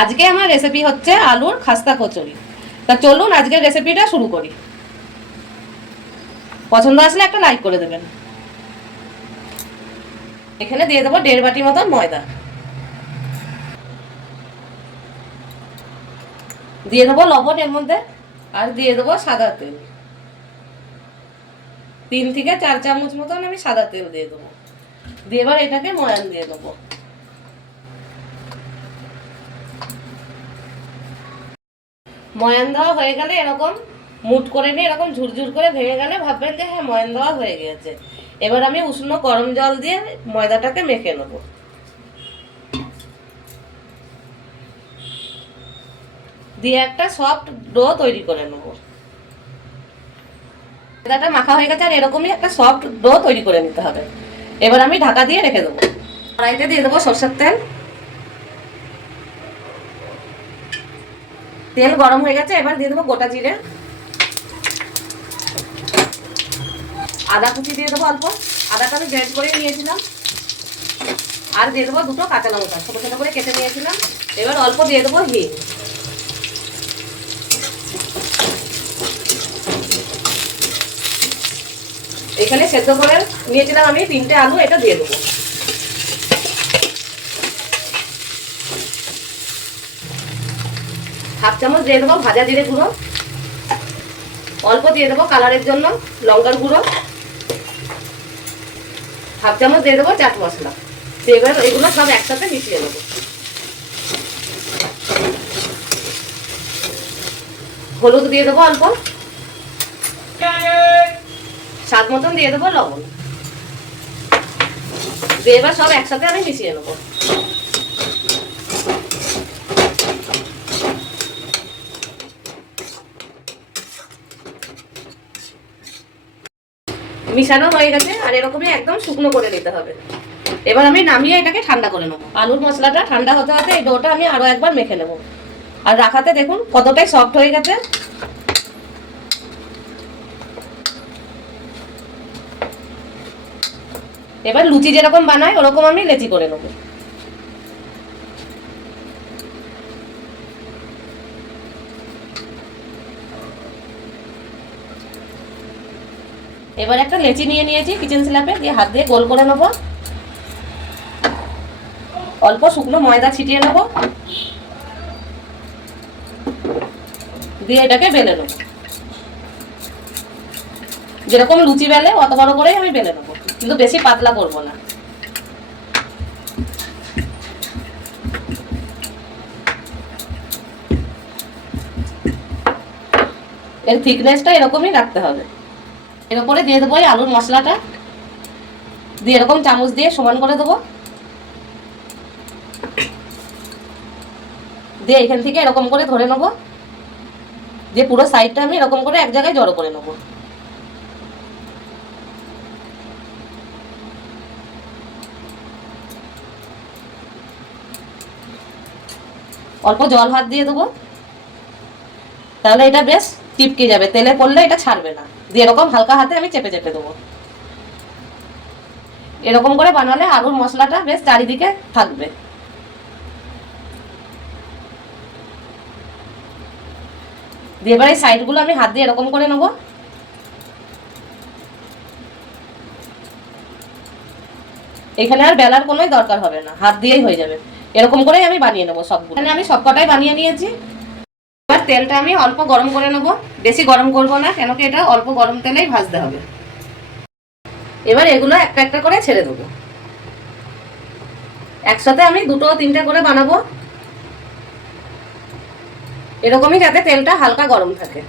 আজকে আমার রেসিপি হচ্ছে আলুর খাস্তা কচুরি। তা চলুন আজকের রেসিপিটা শুরু করি। পছন্দ আসলে একটা লাইক করে দেবেন। এখানে দিয়ে দেবো দেড় বাটি মতন ময়দা। দিয়ে দেবো লবণ এর মধ্যে আর দিয়ে দেবো সাদা তেল। তিন থেকে চার চামচ মতন আমি সাদা তেল দিয়ে দেবো। দিয়ে এবার এটাকে ময়ান দিয়ে দেবো। ময়ান দেওয়া হয়ে গেলে এরকম মুট করে নিয়ে এরকম ঝুরঝুর করে ভেঙে গেলে ভাববেন যে হ্যাঁ ময়ান দেওয়া হয়ে গেছে এবার আমি উষ্ণ গরম জল দিয়ে ময়দাটাকে মেখে নেব। দিয়ে একটা সফট ডো তৈরি করে নেব। ময়দাটা মাখা হয়ে গেছে আর এরকমই একটা সফট ডো তৈরি করে নিতে হবে। এবার আমি ঢাকা দিয়ে রেখে দেবো। কড়াইতে দিয়ে দেবো সর্ষের তেল। তেল গরম হয়ে গেছে, এবার দিয়ে দেবো গোটা জিরে। আদা কুচি দিয়ে দেবো অল্প। আদাটা আমি গ্রেড করে নিয়েছিলাম। আর দিয়ে দেবো দুটো কাঁচা লঙ্কা, ছোটো ছোটো করে কেটে নিয়েছিলাম। এবার অল্প দিয়ে দেবো হিং এখানে সেদ্ধ করে নিয়েছিলাম আমি তিনটে আলু, এটা দিয়ে দেবো। হাফ চামচ দিয়ে দেবো ভাজা জিরে গুঁড়ো, অল্প দিয়ে দেবো কালারের জন্য লঙ্কার গুঁড়ো, হাফ চামচ দিয়ে দেবো চাট মশলা। এবার এগুলো সব একসাথে মিশিয়ে নেব। হলুদ দিয়ে দেবো অল্প। স্বাদ মতন দিয়ে দেবো লবণ। দিয়ে এবার সব একসাথে আমি মিশিয়ে নেব। মিশানো হয়ে গেছে, আর এরকমই একদম শুকনো করে নিতে হবে। এবার আমি নামিয়ে এটাকে ঠান্ডা করে নেব। আলুর মশলাটা ঠান্ডা হতে হতে এই ডোটা আমি আরও একবার মেখে নেব। আর রাখাতে দেখুন, কতটাই সফট হয়ে গেছে। এবার লুচি যেরকম বানায় ওরকম আমি লেচি করে নেব। এবার একটা লেচি নিয়ে নিয়েছি কিচেন স্ল্যাপে দিয়ে হাত দিয়ে গোল করে নেব। অল্প শুকনো ময়দা ছিটিয়ে নেব। দিয়ে এটাকে বেলে নেব। যেরকম লুচি বেলে, অত বড় করেই আমি বেলে নেব। কিন্তু বেশি পাতলা করব না। এর থিকনেসটা এরকমই রাখতে হবে। এর উপরে দিয়ে দেবো এই আলুর মশলাটা। দিয়ে এরকম চামচ দিয়ে সমান করে দেবো। দিয়ে এখান থেকে এরকম করে ধরে নেব। যে পুরো সাইডটা আমি এরকম করে এক জায়গায় জড়ো করে নেব। অল্প জল হাত দিয়ে দেবো। তাহলে এটা বেশ টিপকে যাবে, তেলে পড়লে এটা ছাড়বে না। দিয়ে এরকম হালকা হাতে আমি চেপে চেপে দেবো। এরকম করে বানালে আলুর মশলাটা বেশ চারিদিকে থাকবে। দিয়ে এবার এই সাইডগুলো আমি হাত দিয়ে এরকম করে নেব। এখানে আর বেলার কোনোই দরকার হবে না, হাত দিয়েই হয়ে যাবে। এরকম করেই আমি বানিয়ে নেব সবগুলো। আমি সবকটাই বানিয়ে নিয়েছি। তেলটা আমি অল্প গরম করে নেব। বেশি গরম করব না, কেন কি এটা অল্প গরম তেলেই ভাজতে হবে। এবার এগুলো একটা একটা করে ছেড়ে দেবো। একসাথে আমি দুটো তিনটে করে বানাবো। এরকমই যাতে তেলটা হালকা গরম থাকে।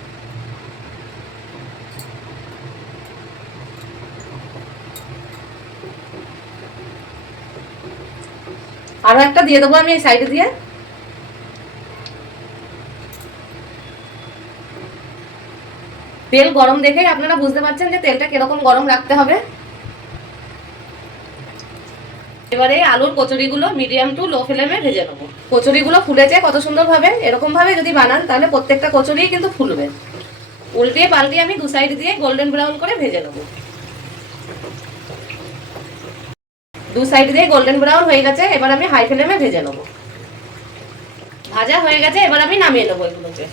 আরও একটা দিয়ে দেবো আমি এই সাইডে দিয়ে। তেল গরম দেখে আপনারা বুঝতে পারছেন যে তেলটা কীরকম গরম রাখতে হবে। এবারে আলুর কচুরিগুলো মিডিয়াম টু লো ফ্লেমে ভেজে নেব। কচুরিগুলো ফুলেছে কত সুন্দরভাবে এরকম ভাবে যদি বানান তাহলে প্রত্যেকটা কচুরি কিন্তু ফুলবে। উল্টিয়ে পাল্টিয়ে আমি দু সাইড দিয়ে গোল্ডেন ব্রাউন করে ভেজে নেব। দু সাইড দিয়ে গোল্ডেন ব্রাউন হয়ে গেছে, এবার আমি হাই ফ্লেমে ভেজে নেব। ভাজা হয়ে গেছে, এবার আমি নামিয়ে নেব এগুলোকে।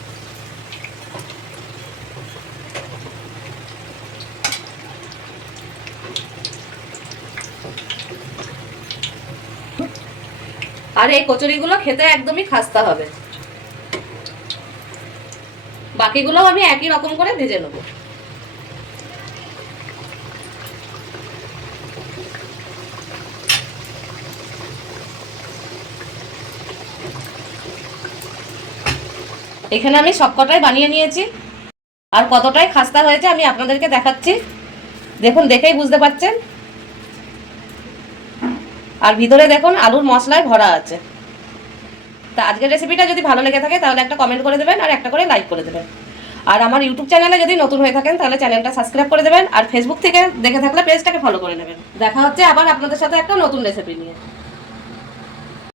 আর এই কচুরিগুলো খেতে একদমই খাস্তা হবে। বাকিগুলোও আমি একই রকম করে ভেজে নেব। এখানে আমি সবকটাই বানিয়ে নিয়েছি। আর কতটাই খাস্তা হয়েছে আমি আপনাদেরকে দেখাচ্ছি। দেখুন, দেখেই বুঝতে পারছেন। আর ভিতরে দেখুন আলুর মশলায় ভরা আছে। তা আজকের রেসিপিটা যদি ভালো লেগে থাকে, তাহলে একটা কমেন্ট করে দেবেন আর একটা করে লাইক করে দেবেন। আর আমার ইউটিউব চ্যানেলে যদি নতুন হয়ে থাকেন, তাহলে চ্যানেলটা সাবস্ক্রাইব করে দেবেন। আর ফেসবুক থেকে দেখে থাকলে পেজটাকে ফলো করে নেবেন। দেখা হচ্ছে আবার আপনাদের সাথে একটা নতুন রেসিপি নিয়ে।